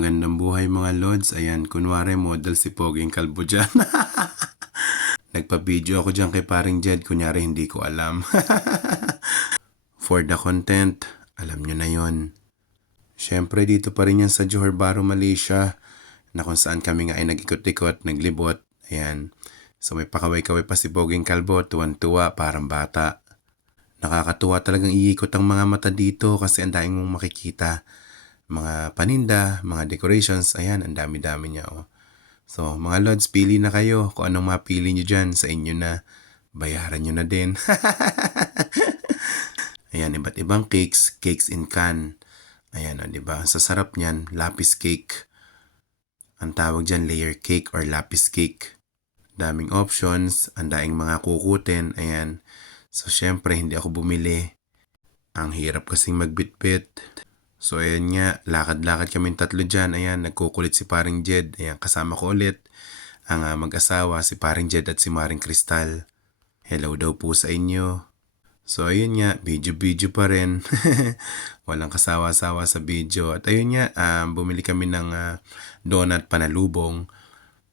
Magandang buhay mga lods. Ayan, kunwari model si Poging Kalbo dyan. Nagpa-video ako dyan kay paring Jed, kunyari hindi ko alam. For the content, alam nyo na yon. Siyempre dito pa rin yan sa Johor Bahru, Malaysia, na kung saan kami nga ay nag-ikot-ikot, naglibot. Ayan. So may pakaway-kaway pa si Poging Kalbo, tuwan-tuwa, parang bata. Nakakatuwa talagang iikot ang mga mata dito kasi ang daing mong makikita. Mga paninda, mga decorations, ayan, ang dami-dami niya. Oh. So, mga lods, pili na kayo kung anong mapili nyo dyan sa inyo na. Bayaran nyo na din. Ayan, iba't ibang cakes, cakes in can. Ayan, o, diba? Sa sarap niyan, lapis cake. Ang tawag dyan, layer cake or lapis cake. Daming options, ang daing mga kukutin, ayan. So, syempre, hindi ako bumili. Ang hirap kasing magbitbit. So, ayan nga, lakad-lakad kaming tatlo dyan. Ayan, nagkukulit si paring Jed. Ayan, kasama ko ulit ang mag-asawa, si paring Jed at si Maring Crystal. Hello daw po sa inyo. So, ayun nga, video-video pa rin. Walang kasawa-sawa sa video. At ayun nga, bumili kami ng donut panalubong.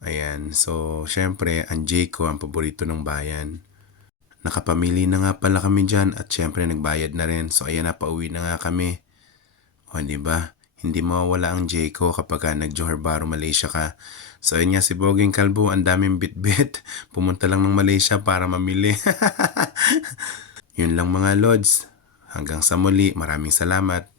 Ayan, so, syempre, ang Jayco, ang paborito ng bayan. Nakapamili na nga pala kami dyan at syempre, nagbayad na rin. So, ayan na, pauwi na nga kami. O, diba? Hindi mawawala ang Jayco kapag nag-Johor Bahru, Malaysia ka. So, ayun nga si Poging Kalbo, ang daming bit-bit. Pumunta lang ng Malaysia para mamili. Yun lang mga lods. Hanggang sa muli, maraming salamat.